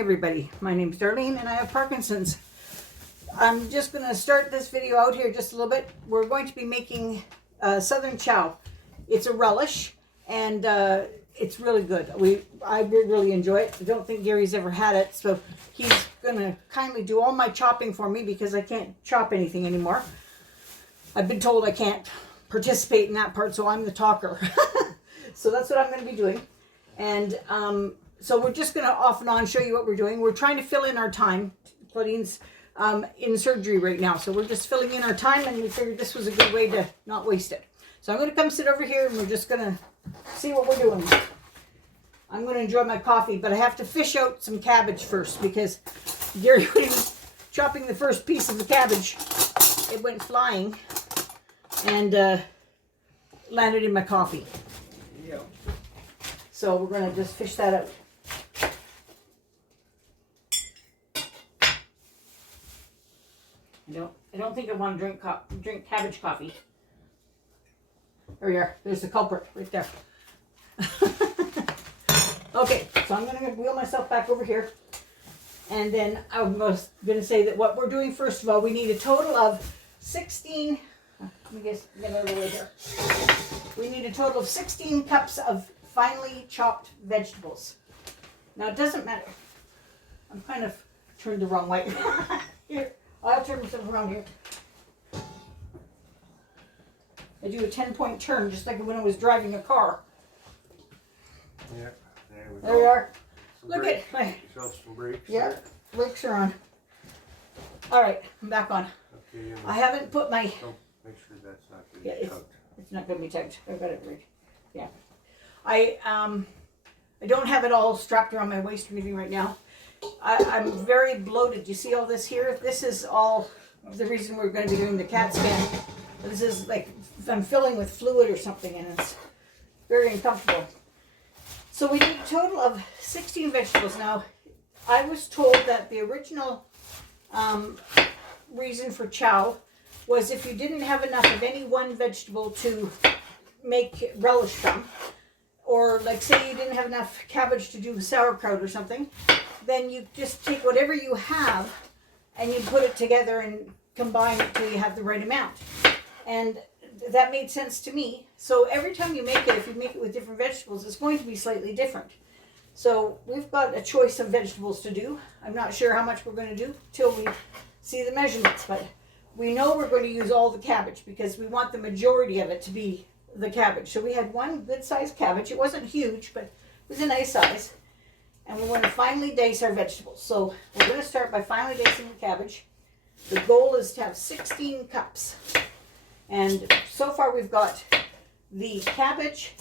everybody. My name's Darlene and I have Parkinson's. I'm just going to start this video out here just a little bit. We're going to be making Southern Chow. It's a relish and it's really good. I really enjoy it. I don't think Gary's ever had it, so he's going to kindly do all my chopping for me because I can't chop anything anymore. I've been told I can't participate in that part, so I'm the talker. So that's what I'm going to be doing. And so we're just going to off and on show you what we're doing. We're trying to fill in our time. Claudine's in surgery right now, so we're just filling in our time, and we figured this was a good way to not waste it. So I'm going to come sit over here, and we're just going to see what we're doing. I'm going to enjoy my coffee, but I have to fish out some cabbage first because Gary, when he was chopping the first piece of the cabbage, it went flying and landed in my coffee. Yep. So we're going to just fish that out. I don't think I want to drink cabbage coffee. There you are. There's the culprit right there. Okay, so I'm going to wheel myself back over here. And then I was going to say that what we're doing, first of all, we need a total of 16, let me get out of the way here. We need a total of 16 cups of finely chopped vegetables. Now it doesn't matter. I'm kind of turned the wrong way. Here, I'll turn myself around here. I do a 10-point turn just like when I was driving a car. Yeah, there we go. There we are. Some Look brakes. at my, Yourself some brakes. yeah, brakes are on. All right, I'm back on. Okay, I haven't put my, don't make sure that's not yeah, getting tugged. it's not going to be tugged. I've got it right. Yeah. I don't have it all strapped around my waist or anything right now. I'm very bloated. You see all this here? This is all the reason we're going to be doing the CAT scan. This is like I'm filling with fluid or something, and it's very uncomfortable. So we need a total of 16 vegetables. Now, I was told that the original reason for chow was if you didn't have enough of any one vegetable to make relish from, or like say you didn't have enough cabbage to do sauerkraut or something, then you just take whatever you have and you put it together and combine it till you have the right amount. And that made sense to me. So every time you make it, if you make it with different vegetables, it's going to be slightly different. So we've got a choice of vegetables to do. I'm not sure how much we're going to do till we see the measurements, but we know we're going to use all the cabbage because we want the majority of it to be the cabbage. So we had one good sized cabbage. It wasn't huge, but it was a nice size. And we want to finely dice our vegetables. So we're going to start by finely dicing the cabbage. The goal is to have 16 cups. And so far we've got the cabbage,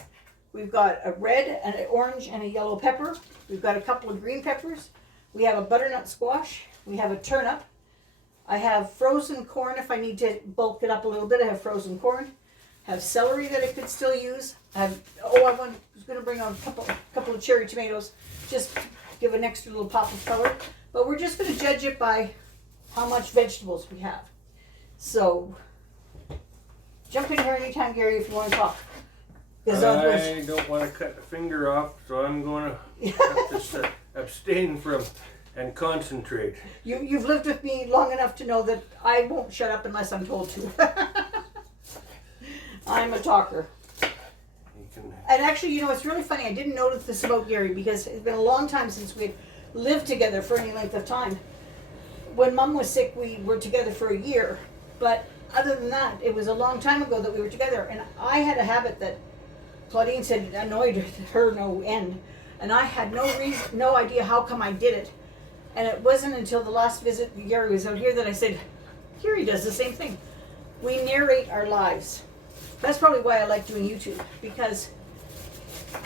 we've got a red and an orange and a yellow pepper. We've got a couple of green peppers. We have a butternut squash. We have a turnip. I have frozen corn if I need to bulk it up a little bit. I have frozen corn. I have celery that I could still use. I was going to bring on a couple of cherry tomatoes, just give an extra little pop of color. But we're just going to judge it by how much vegetables we have. So jump in here anytime, Gary, if you want to talk. I don't want to cut the finger off, so I'm going to have to abstain from and concentrate. You've lived with me long enough to know that I won't shut up unless I'm told to. I'm a talker. And actually, you know, it's really funny. I didn't notice this about Gary because it's been a long time since we had lived together for any length of time. When Mom was sick, we were together for a year. But other than that, it was a long time ago that we were together. And I had a habit that Claudine said annoyed her no end. And I had no idea how come I did it. And it wasn't until the last visit Gary was out here that I said, Gary does the same thing. We narrate our lives. That's probably why I like doing YouTube, because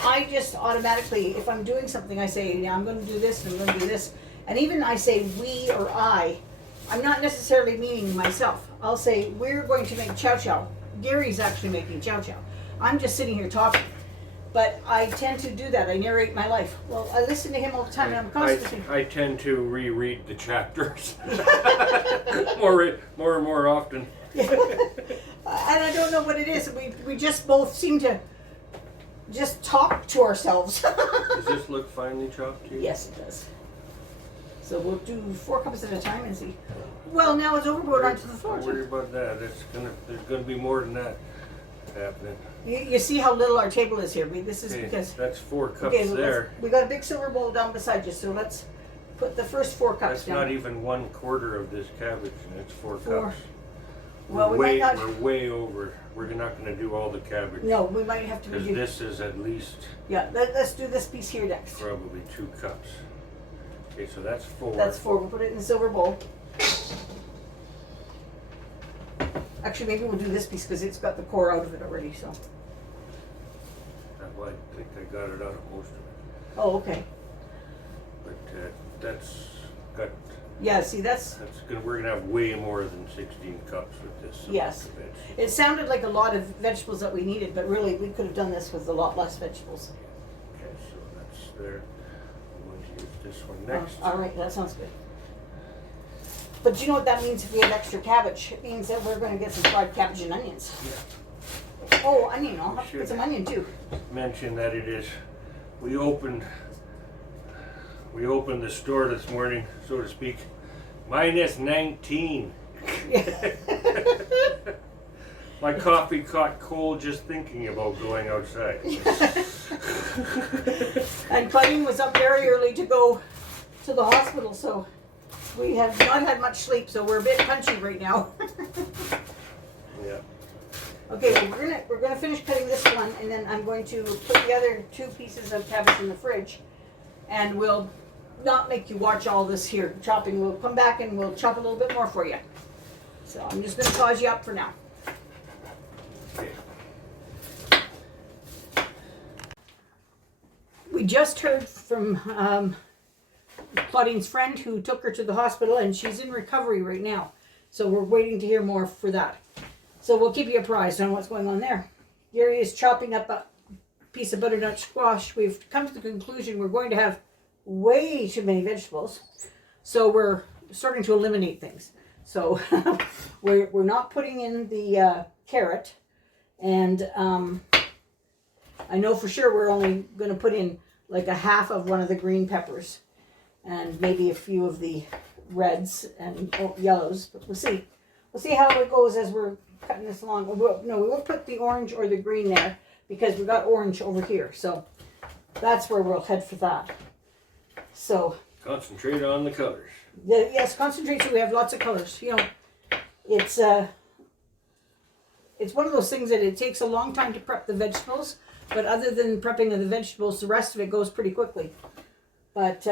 I just automatically, if I'm doing something, I say, yeah, I'm going to do this and I'm going to do this. And even I say we or I'm not necessarily meaning myself. I'll say, we're going to make chow chow. Gary's actually making chow chow. I'm just sitting here talking. But I tend to do that. I narrate my life. Well, I listen to him all the time, and I'm constantly... I tend to reread the chapters more and more often. And I don't know what it is. We just both seem to just talk to ourselves. Does this look finely chopped to you? Yes, it does. So we'll do 4 cups at a time and see. Well, now it's overboard onto the floor. Don't worry about that. There's gonna be more than that happening. You see how little our table is here. This is Okay, because that's 4 cups okay, there. we got a big silver bowl down beside you, so let's put the first 4 cups That's down. not even 1/4 of this cabbage, and it's 4 cups. Well, we're way over. We're not going to do all the cabbage. No, we might have to because redo. this is at least Let's do this piece here next. probably 2 cups. Okay, so that's 4. That's 4. We'll put it in the silver bowl. Actually, maybe we'll do this piece because it's got the core out of it already. So. Well, I think I got it out of most of it. Oh, okay. But that's got. Yeah, see, We're gonna have way more than 16 cups with this. Yes. It sounded like a lot of vegetables that we needed, but really we could have done this with a lot less vegetables. Okay, so that's there. I'm going to use this one next. All right, that sounds good. But you know what that means if we have extra cabbage? It means that we're going to get some fried cabbage and onions. Yeah. Oh, onion. I'll have to put some onion too. Mention that it is. We opened the store this morning, so to speak. Minus 19. My coffee caught cold just thinking about going outside. And Claudine was up very early to go to the hospital, so we have not had much sleep, so we're a bit punchy right now. Yeah. Okay, well, we're gonna finish cutting this one, and then I'm going to put the other 2 pieces of cabbage in the fridge, and we'll not make you watch all this here chopping. We'll come back and we'll chop a little bit more for you. So I'm just gonna pause you up for now. Okay. We just heard from Claudine's friend who took her to the hospital, and she's in recovery right now. So we're waiting to hear more for that. So we'll keep you apprised on what's going on there. Gary is chopping up a piece of butternut squash. We've come to the conclusion we're going to have way too many vegetables. So we're starting to eliminate things. So we're not putting in the carrot. And I know for sure we're only going to put in like a half of one of the green peppers. And maybe a few of the reds and yellows. But we'll see. We'll see how it goes as we're cutting this along. No, we won't put the orange or the green there because we got orange over here. So that's where we'll head for that. So Concentrate on the colors. yes, concentrate so we have lots of colors. You know, it's one of those things that it takes a long time to prep the vegetables, but other than prepping of the vegetables, the rest of it goes pretty quickly. But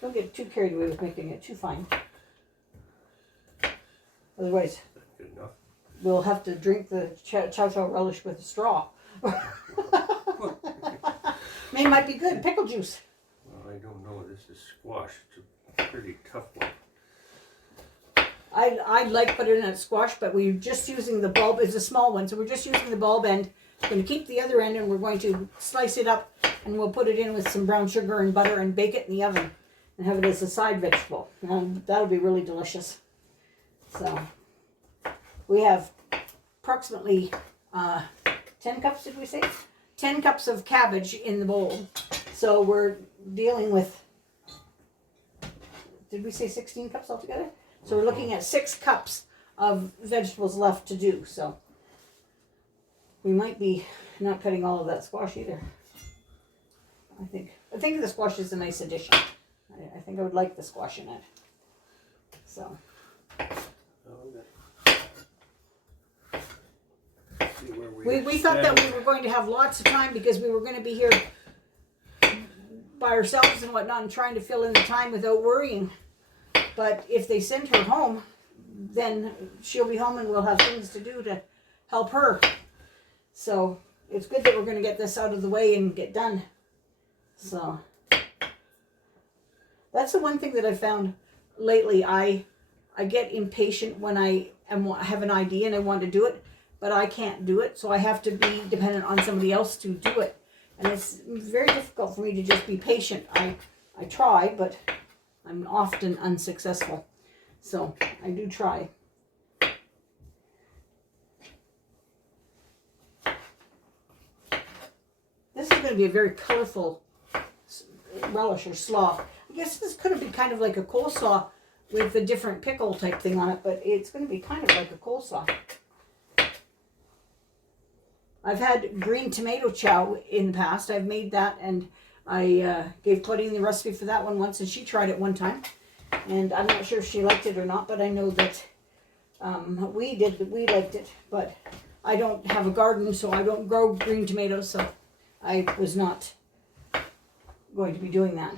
don't get too carried away with making it too fine. Otherwise, Good enough. we'll have to drink the chow relish with a straw. It might be good. Pickle juice. Well, I don't know. This is squash. It's a pretty tough one. I like butternut squash, but we're just using the bulb. It's a small one, so we're just using the bulb end. We're going to keep the other end, and we're going to slice it up, and we'll put it in with some brown sugar and butter and bake it in the oven and have it as a side vegetable. That'll be really delicious. So we have approximately 10 cups, did we say? 10 cups of cabbage in the bowl. So we're dealing with, did we say 16 cups altogether? So we're looking at 6 cups of vegetables left to do. So we might be not cutting all of that squash either. I think the squash is a nice addition. I think I would like the squash in it. So. We thought that we were going to have lots of time because we were going to be here by ourselves and whatnot and trying to fill in the time without worrying. But if they send her home, then she'll be home and we'll have things to do to help her. So it's good that we're going to get this out of the way and get done. So that's the one thing that I found lately. I get impatient when I have an idea and I want to do it, but I can't do it. So I have to be dependent on somebody else to do it. And it's very difficult for me to just be patient. I try, but I'm often unsuccessful. So I do try. This is going to be a very colorful relish or slaw. I guess this could have been kind of like a coleslaw with a different pickle type thing on it, but it's going to be kind of like a coleslaw. I've had green tomato chow in the past. I've made that, and I gave Claudine the recipe for that one once, and she tried it one time. And I'm not sure if she liked it or not, but I know that we liked it. But I don't have a garden, so I don't grow green tomatoes, so I was not going to be doing that.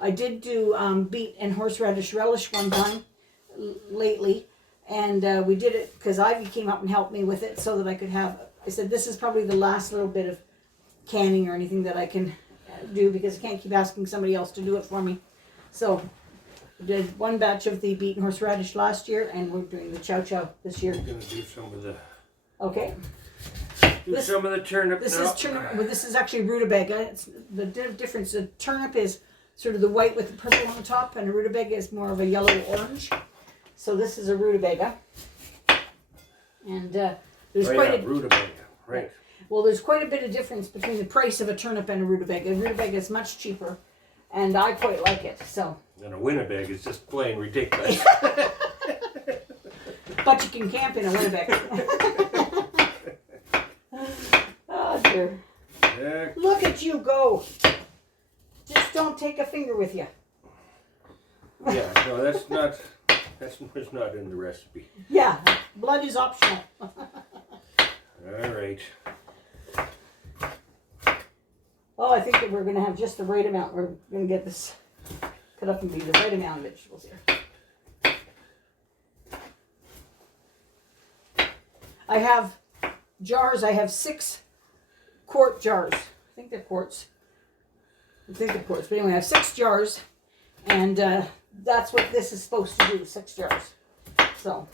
I did do beet and horseradish relish one time lately, and we did it because Ivy came up and helped me with it so that I could have, I said this is probably the last little bit of canning or anything that I can do because I can't keep asking somebody else to do it for me. So I did one batch of the beet and horseradish last year, and we're doing the chow chow this year. I'm going to do some of the... Okay. Some of the turnip This now. is turnip. Well, this is actually rutabaga. It's the difference. The turnip is sort of the white with the purple on the top, and a rutabaga is more of a yellow orange. So this is a rutabaga, and there's quite a rutabaga, right? Well, there's quite a bit of difference between the price of a turnip and a rutabaga. A rutabaga is much cheaper, and I quite like it. So. And a Winnipeg is just plain ridiculous. But you can camp in a Winnipeg. Oh dear. Yeah. Look at you go. Just don't take a finger with you. Yeah, no, that's not in the recipe. Yeah, blood is optional. All right. Oh, I think that we're going to have just the right amount. We're going to get this cut up and be the right amount of vegetables here. I have jars. I have 6 quart jars. I think they're quarts. But anyway, I have 6 jars, and that's what this is supposed to do, 6 jars. So.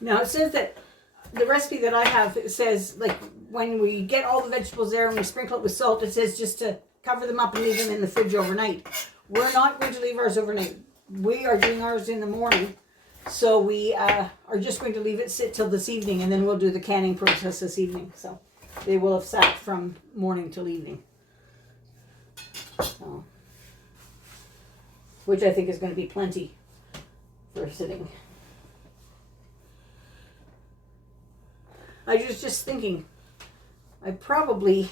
Now it says that the recipe that I have, it says like when we get all the vegetables there and we sprinkle it with salt, it says just to cover them up and leave them in the fridge overnight. We're not going to leave ours overnight. We are doing ours in the morning, so we are just going to leave it sit till this evening, and then we'll do the canning process this evening. So they will have sat from morning till evening. So, which I think is going to be plenty for sitting. I was just thinking, I probably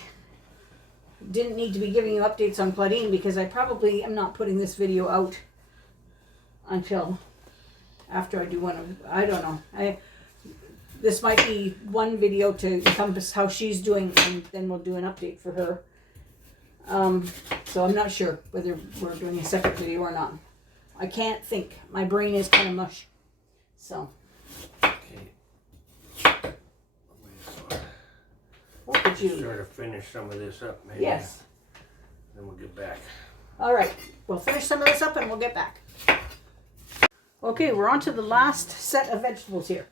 didn't need to be giving you updates on Claudine because I probably am not putting this video out until after I do one of, I don't know. This might be one video to encompass how she's doing, and then we'll do an update for her. So I'm not sure whether we're doing a separate video or not. I can't think. My brain is kind of mush. So. What could you? Sort of finish some of this up, maybe. Yes. Then we'll get back. All right. We'll finish some of this up and we'll get back. Okay, we're on to the last set of vegetables here.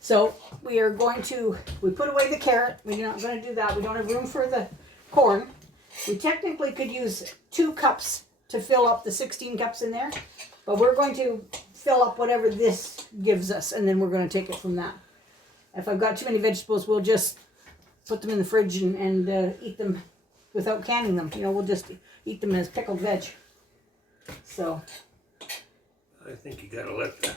So we are going to, we put away the carrot. We're not going to do that. We don't have room for the corn. We technically could use 2 cups to fill up the 16 cups in there. But we're going to fill up whatever this gives us, and then we're going to take it from that. If I've got too many vegetables, we'll just put them in the fridge and eat them without canning them. You know, we'll just eat them as pickled veg. So. I think you gotta let the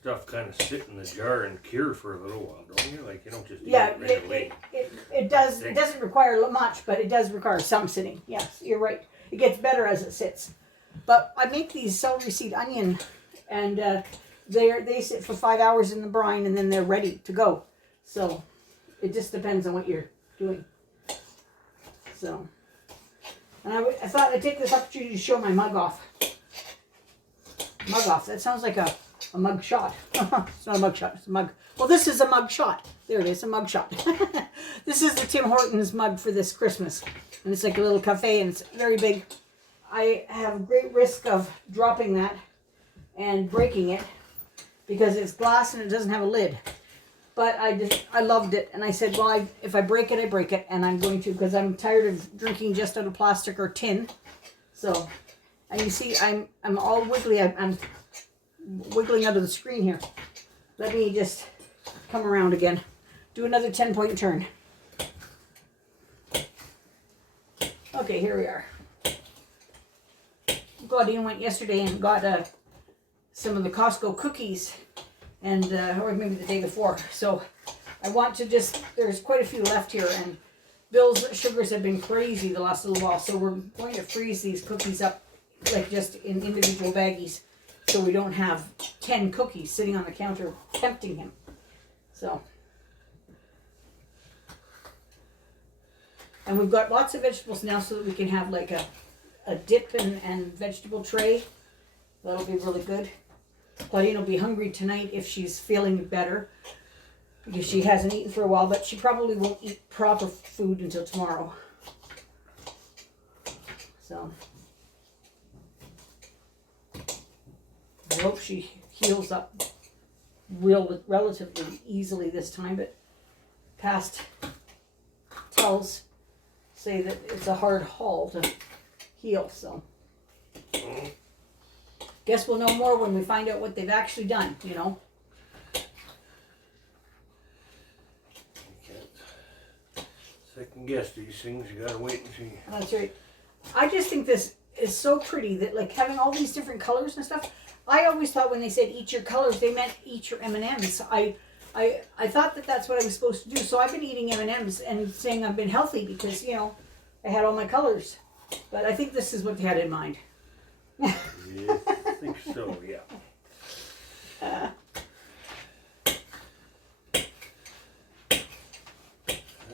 stuff kind of sit in the jar and cure for a little while, don't you? Like you don't just eat it right away. It does. It doesn't require much, but it does require some sitting. Yes, you're right. It gets better as it sits. But I make these celery seed onion, and they sit for 5 hours in the brine, and then they're ready to go. So it just depends on what you're doing. So, and I thought I'd take this opportunity to show my mug off. Mug off. That sounds like a mug shot. It's not a mug shot. It's a mug. Well, this is a mug shot. There it is, a mug shot. This is the Tim Hortons mug for this Christmas. And it's like a little cafe, and it's very big. I have great risk of dropping that and breaking it because it's glass and it doesn't have a lid. But I loved it, and I said, well, if I break it, I break it, and I'm going to because I'm tired of drinking just out of plastic or tin. So, and you see, I'm all wiggly. I'm wiggling out of the screen here. Let me just come around again. Do another 10-point turn. Okay, here we are. Claudine went yesterday and got some of the Cosmo cookies, and or maybe the day before. So I want to just, there's quite a few left here, and Bill's sugars have been crazy the last little while, so we're going to freeze these cookies up like just in individual baggies, so we don't have 10 cookies sitting on the counter tempting him. So, and we've got lots of vegetables now so that we can have like a dip and vegetable tray. That'll be really good. Claudine will be hungry tonight if she's feeling better, because she hasn't eaten for a while, but she probably won't eat proper food until tomorrow. So I hope she heals up relatively easily this time, but past tells say that it's a hard haul to heal, so guess we'll know more when we find out what they've actually done, you know. Second guess these things, you gotta wait and see. That's right. I just think this is so pretty that like having all these different colors and stuff. I always thought when they said eat your colors, they meant eat your M&Ms. I thought that that's what I was supposed to do. So I've been eating M&Ms and saying I've been healthy because, you know, I had all my colors. But I think this is what they had in mind. Yeah, I think so, yeah.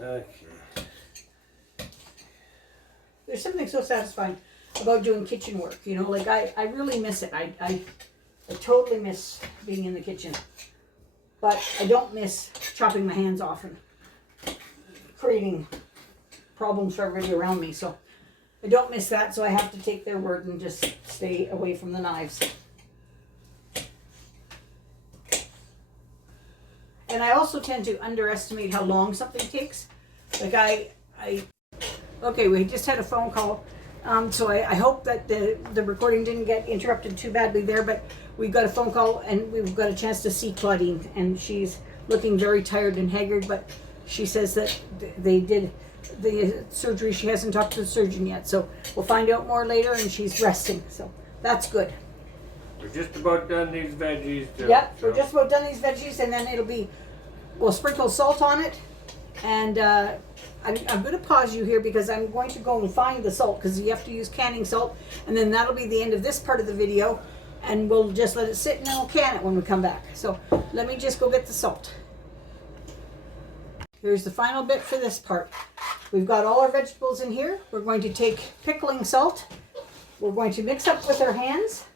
Okay. There's something so satisfying about doing kitchen work, you know, like I really miss it. I totally miss being in the kitchen, but I don't miss chopping my hands off and creating problems for everybody around me. So I don't miss that, so I have to take their word and just stay away from the knives. And I also tend to underestimate how long something takes. Like okay, we just had a phone call. So I hope that the recording didn't get interrupted too badly there, but we got a phone call and we've got a chance to see Claudine, and she's looking very tired and haggard, but she says that they did the surgery. She hasn't talked to the surgeon yet, so we'll find out more later, and she's resting, so that's good. We're just about done these veggies. Yep, we're just about done these veggies, and then it'll be, we'll sprinkle salt on it, and I'm going to pause you here because I'm going to go and find the salt, because you have to use canning salt, and then that'll be the end of this part of the video, and we'll just let it sit and then we'll can it when we come back. So let me just go get the salt. Here's the final bit for this part. We've got all our vegetables in here. We're going to take pickling salt. We're going to mix up with our hands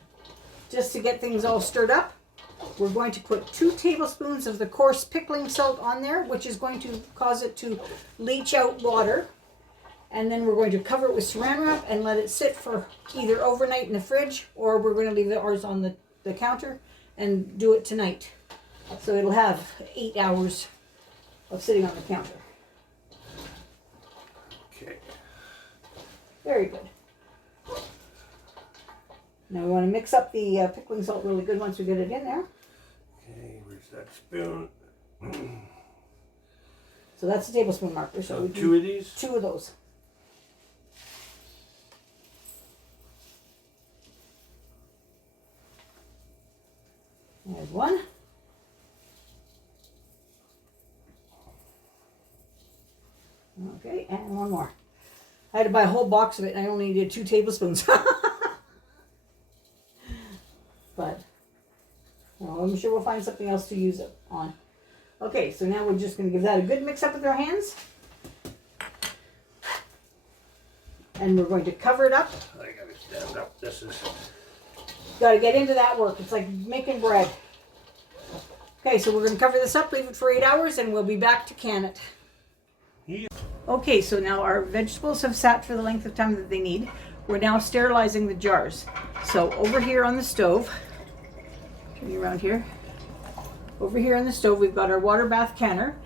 just to get things all stirred up. We're going to put 2 tablespoons of the coarse pickling salt on there, which is going to cause it to leach out water. And then we're going to cover it with saran wrap and let it sit for either overnight in the fridge, or we're going to leave ours on the counter and do it tonight. So it'll have 8 hours of sitting on the counter. Okay. Very good. Now we want to mix up the pickling salt really good once we get it in there. Okay, where's that spoon? So that's a tablespoon marker. So we 2 of these? 2 of those. There's 1. Okay, and 1 more. I had to buy a whole box of it and I only needed 2 tablespoons. But well, I'm sure we'll find something else to use it on. Okay, so now we're just going to give that a good mix up with our hands. And we're going to cover it up. I gotta stand up. This is... Got to get into that work. It's like making bread. Okay, so we're going to cover this up, leave it for 8 hours, and we'll be back to can it. Yeah. Okay, so now our vegetables have sat for the length of time that they need. We're now sterilizing the jars. So over here on the stove, turn you around here. Over here on the stove, we've got our water bath canner.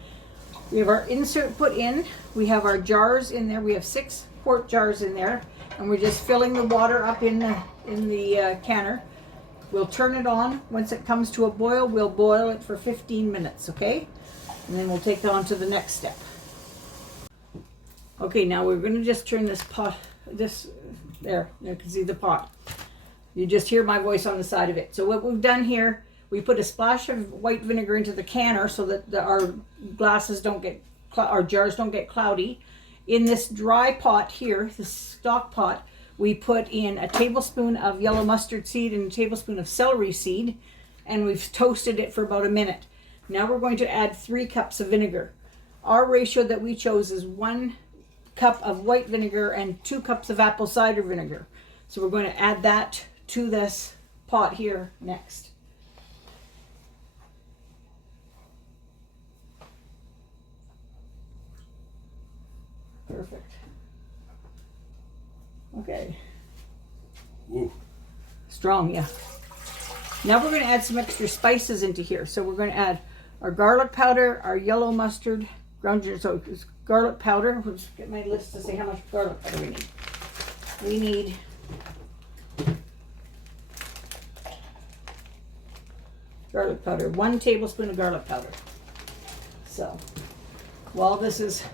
We have our insert put in. We have our jars in there. We have 6 quart jars in there, and we're just filling the water up in the canner. We'll turn it on. Once it comes to a boil, we'll boil it for 15 minutes, okay? And then we'll take that on to the next step. Okay, now we're going to just turn this pot, there, you can see the pot. You just hear my voice on the side of it. So what we've done here, we put a splash of white vinegar into the canner so that our glasses don't get, our jars don't get cloudy. In this dry pot here, this stock pot, we put in a tablespoon of yellow mustard seed and a tablespoon of celery seed, and we've toasted it for about a minute. Now we're going to add 3 cups of vinegar. Our ratio that we chose is 1 cup of white vinegar and 2 cups of apple cider vinegar. So we're going to add that to this pot here next. Perfect. Okay. Ooh. Strong, yeah. Now we're going to add some extra spices into here. So we're going to add our garlic powder, our yellow mustard, ground ginger. So it's garlic powder. Let's get my list to say how much garlic powder we need. We need garlic powder, 1 tablespoon of garlic powder. So while this is,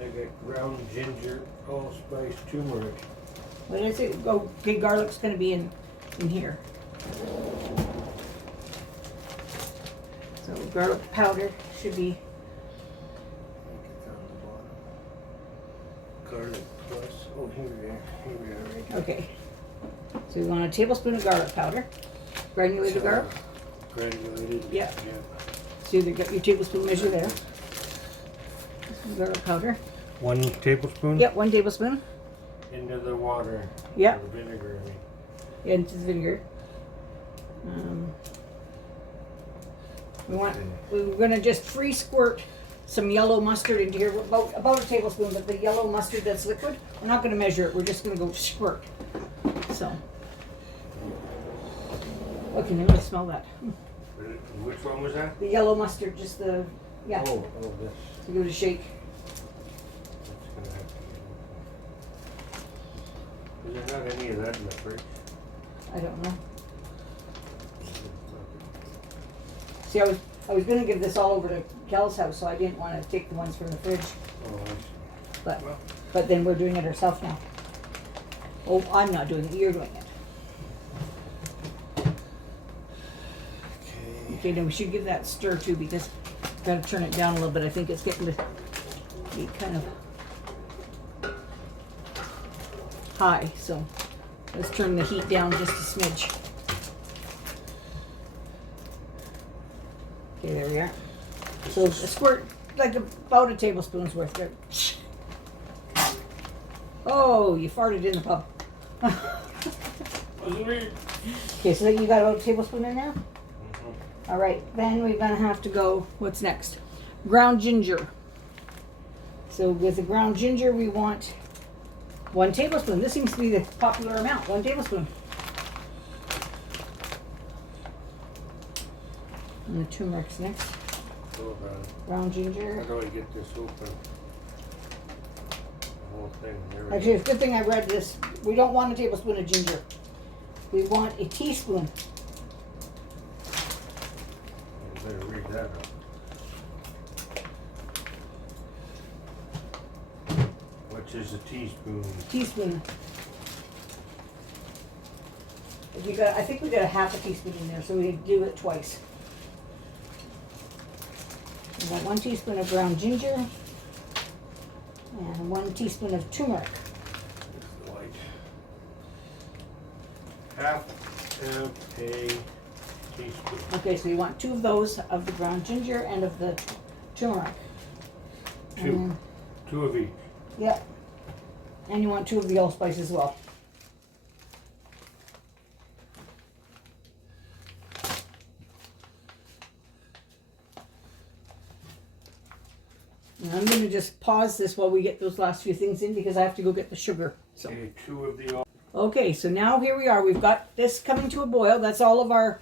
I got ground ginger, allspice, turmeric. what is it? Oh, okay, garlic's going to be in here. So garlic powder should be, Garlic plus, oh here we are right here. okay. So we want a tablespoon of garlic powder. Granulated garlic. Granulated. Yeah. So you got your tablespoon measure there. Some garlic powder. 1 tablespoon? Yep, 1 tablespoon. Into the water. Yep. Or vinegar, I mean. Into the vinegar. We're going to just free squirt some yellow mustard into here, about a tablespoon, but the yellow mustard that's liquid, we're not going to measure it, we're just going to go squirt. So, oh, can you really smell that? Which one was that? The yellow mustard, just the, yeah, Oh, this. so give it a shake. That's gonna have to be. Is there not any of that in the fridge? I don't know. See, I was going to give this all over to Kel's house, so I didn't want to take the ones from the fridge, Oh, I see. but Well, but then we're doing it ourselves now. Oh, I'm not doing it, you're doing it. okay. Okay, now we should give that stir too, because I've got to turn it down a little bit. I think it's getting to be kind of high, so let's turn the heat down just a smidge. Okay, there we are. So a squirt, like about a tablespoon's worth there. Oh, you farted in the pub. Wasn't me. Okay, so you got about a tablespoon in now? All right, then we're gonna have to go, what's next? Ground ginger. So with the ground ginger, we want 1 tablespoon. This seems to be the popular amount, 1 tablespoon. And the turmeric's next. Hold on. Ground ginger. How do I get this open? The whole thing. There we Actually, go. it's a good thing I read this. We don't want a tablespoon of ginger. We want a teaspoon. You better read that up. Which is a teaspoon. Teaspoon. If you got, I think we got a half a teaspoon in there, so we do it twice. We got 1 teaspoon of ground ginger and 1 teaspoon of turmeric. It's the white. Half of a teaspoon. Okay, so you want 2 of those, of the ground ginger and of the turmeric. 2. 2 of each. Yep. And you want 2 of the allspice as well. And I'm going to just pause this while we get those last few things in, because I have to go get the sugar. So. Okay, 2 of the. Okay, so now here we are. We've got this coming to a boil. That's all of our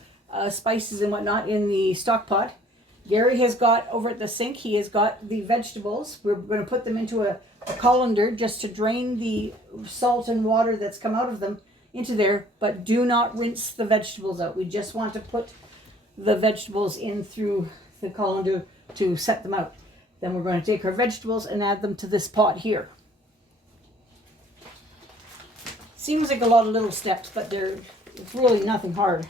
spices and whatnot in the stock pot. Gary has got, over at the sink, he has got the vegetables. We're going to put them into a colander just to drain the salt and water that's come out of them into there, but do not rinse the vegetables out. We just want to put the vegetables in through the colander to set them out. Then we're going to take our vegetables and add them to this pot here. Seems like a lot of little steps, but it's really nothing hard.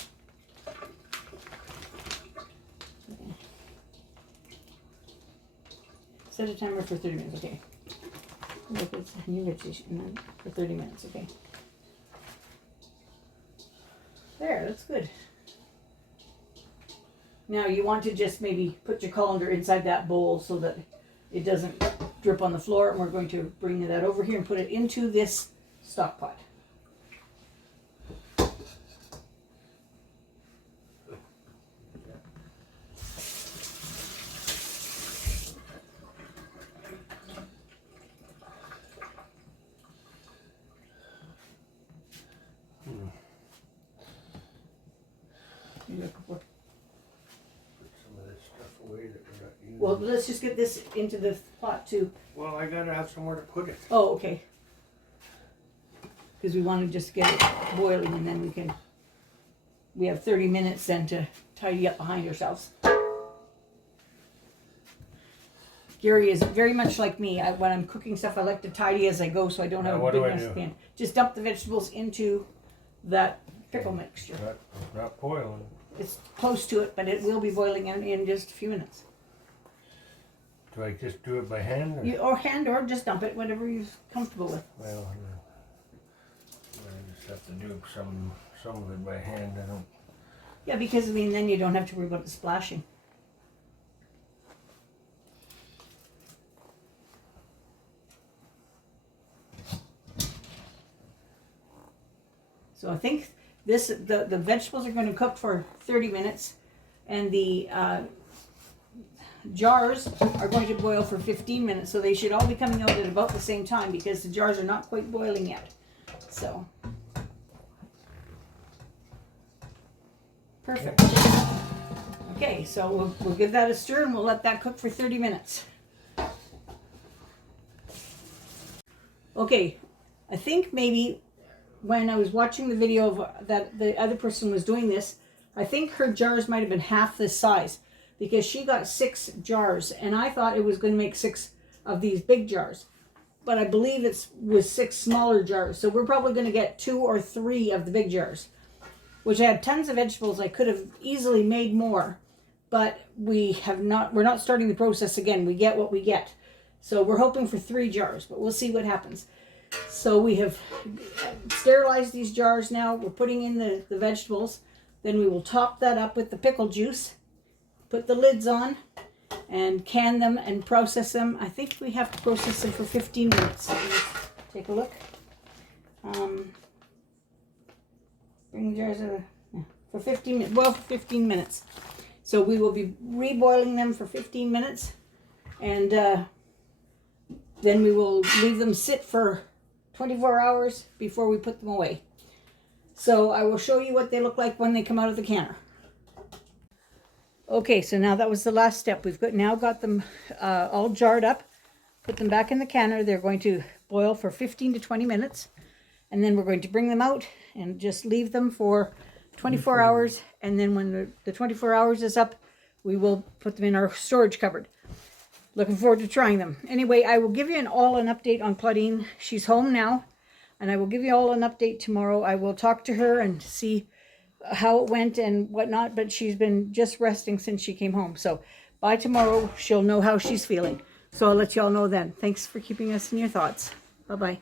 Set a timer for 30 minutes, okay. Look, it's new vegetation for 30 minutes, okay. There, that's good. Now you want to just maybe put your colander inside that bowl so that it doesn't drip on the floor, and we're going to bring that over here and put it into this stock pot. Well, let's just get this into the pot too. Well, I gotta have somewhere to put it. Oh, okay. Because we want to just get it boiling, and then we have 30 minutes then to tidy up behind ourselves. Gary is very much like me. When I'm cooking stuff, I like to tidy as I go so I don't have a big mess pan. Just dump the vegetables into that pickle mixture. Not boiling. It's close to it, but it will be boiling in just a few minutes. Do I just do it by hand? Or hand, or just dump it, whatever you're comfortable with. Well, I just have to do some of it by hand. I don't. Yeah, because then you don't have to worry about the splashing. So I think the vegetables are going to cook for 30 minutes, and the jars are going to boil for 15 minutes. So they should all be coming out at about the same time, because the jars are not quite boiling yet. So perfect. Okay, so we'll give that a stir, and we'll let that cook for 30 minutes. Okay, I think maybe when I was watching the video of that the other person was doing this, I think her jars might have been half this size, because she got 6 jars, and I thought it was going to make 6 of these big jars, but I believe it was 6 smaller jars. So we're probably going to get 2 or 3 of the big jars, which I had tons of vegetables. I could have easily made more, but we're not starting the process again. We get what we get. So we're hoping for 3 jars, but we'll see what happens. So we have sterilized these jars now. We're putting in the vegetables. Then we will top that up with the pickle juice, put the lids on, and can them and process them. I think we have to process them for 15 minutes. Take a look. Bring the jars over. Yeah, for 15 minutes. Well, for 15 minutes. So we will be reboiling them for 15 minutes, and then we will leave them sit for 24 hours before we put them away. So I will show you what they look like when they come out of the canner. Okay, so now that was the last step. We've now got them all jarred up. Put them back in the canner. They're going to boil for 15 to 20 minutes. And then we're going to bring them out and just leave them for 24 hours. And then when the 24 hours is up, we will put them in our storage cupboard. Looking forward to trying them. Anyway, I will give you all an update on Claudine. She's home now, and I will give you all an update tomorrow. I will talk to her and see how it went and whatnot, but she's been just resting since she came home. So by tomorrow, she'll know how she's feeling. So I'll let you all know then. Thanks for keeping us in your thoughts. Bye-bye.